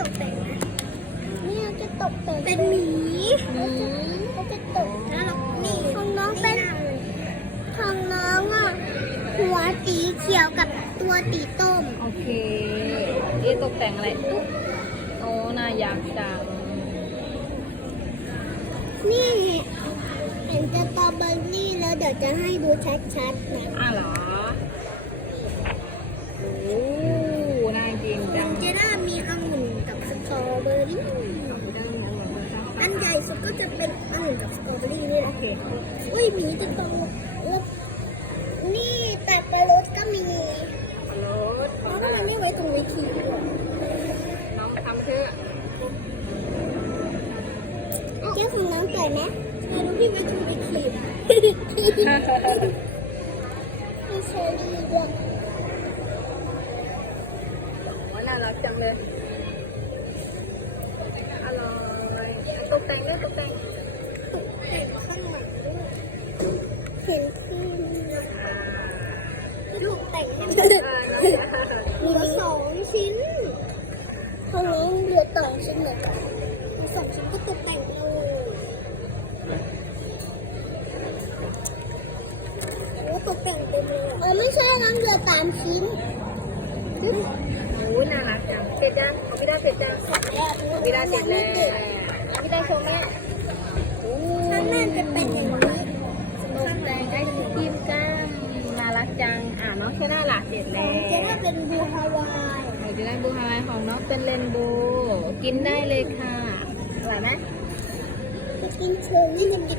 ตกแต่งนะนี่เขาจะตกแต่งเป็นหมีเขาจะตกแล้วนี่ของน้องเป็นของน้องอะหัวสีเขียวกับตัวสีต้มโอเคนี่ตกแต่งอะไรอุ๊ยโอ้น่ายักจังนี่เห็นสตอเบอรี่แล้วเดี๋ยวจะให้ดูชัดๆนะอ้าวเหรอโอ้ รี่อันใหญ่สุดก็จะเป็นองุ่นกับสตรอเบอรี่นี่แหโอละเคอุ้ยหมีจะโตแล้วนี่แต่ปลารสก็มีรถขแล้อวงทำไมไม่ไว้ตรงวิธีน้องทำเถอะเจ้าของน้องสวยไหมเราดูพี่ไว้ตรงวิธีพี่เชอรี่ด้วยโอ้น่ารักจังเลย ตกแต่งด้วยตกแต่งตกแต่งข้างหลังด้วยเห็นที่ลูกแต่งให้อ่าน้องเหลือสองชิ้นของน้องเหลือสองชิ้นเหมือนกันมีสองชิ้นก็ตกแต่งเลยโอ้ตกแต่งเต็มเลยเออไม่ใช่น้องเหลือสามชิ้นโอ้ยน่ารักจังเสร็จยังของพี่ดาเสร็จยังของพี่ดาเสร็จแล้ว พี่ดาโชว์แม่โอ้ข้างหน้าจะเป็นอย่างนี้ตกแต่งไอศครีมกันน่ารักจัง อ่าน้องเชน่าหละเสร็จขแล้อวงเจ๊ก็เป็นบูฮาวายเราจะได้บูฮาวายของน้องเป็นเรนโบว์กินได้เลยค่ะอร่อยไหมจะกินเชอร์รี่มันจะ